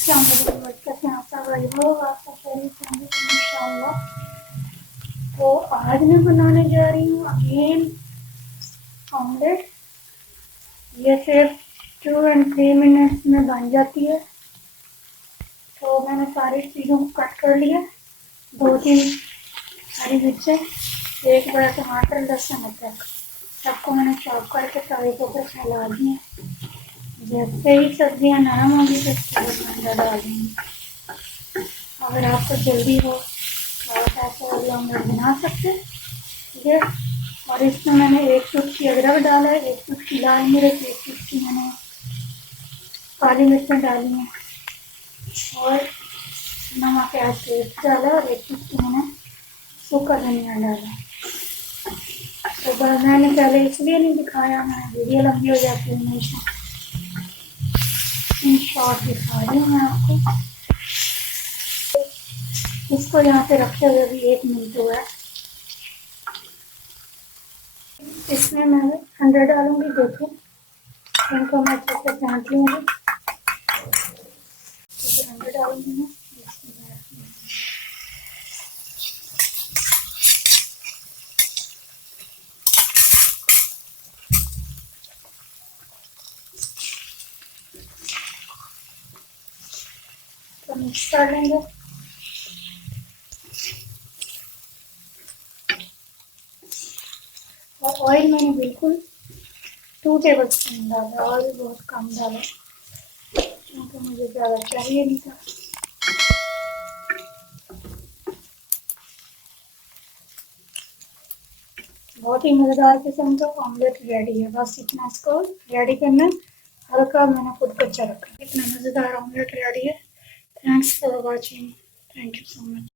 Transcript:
कैसे आप सब आई हो आपका शरीर इंशाल्लाह। तो आज मैं बनाने जा रही हूँ अगेन ऑमलेट। ये सिर्फ 2 और 3 मिनट्स में बन जाती है। तो मैंने सारी चीज़ों को कट कर लिया। 2-3 हरी मिर्चें, एक बड़ा टमाटर, लहसुन, अदरक, सबको मैंने चॉप करके तवे के ऊपर फैला दिए। जैसे ही सब्जियाँ नरम होंगी तो उसके बाद अंडा डाल दूँगी। अगर आपको जल्दी हो तो आप ऐसे वाली ऑमलेट बना सकते हैं, ठीक है। और इसमें मैंने 1 चुटकी अदरक डाला है, 1 चुटकी लाल मिर्च, 1 चुटकी मैंने काली मिर्चें डाली हैं और नमक का टेस्ट डाला और 1 चुटकी मैंने सूखा धनिया डाला। तो मैंने पहले इसलिए नहीं दिखाया, मैं वीडियो लंबी हो जाती है हमेशा, इन शॉर्ट दिखा रही हूँ मैं आपको। इसको यहाँ पे रखे हुए भी 1 मिनट हुआ है। इसमें मैं अंडा डालूंगी। देखो इनको मैं अच्छे से जांच लूँगी। तो अंडा डालूंगी मैं। तो मिक्स कर लेंगे। और ऑयल मैंने बिल्कुल 2 टेबल स्पून डाला, ऑयल बहुत कम डाला क्योंकि मुझे ज़्यादा चाहिए नहीं था। बहुत ही मज़ेदार किस्म का ऑमलेट रेडी है। बस इतना इसको रेडी करना, हल्का मैंने खुद कच्चा रखा। इतना मज़ेदार ऑमलेट रेडी है। Thanks for watching. Thank you so much.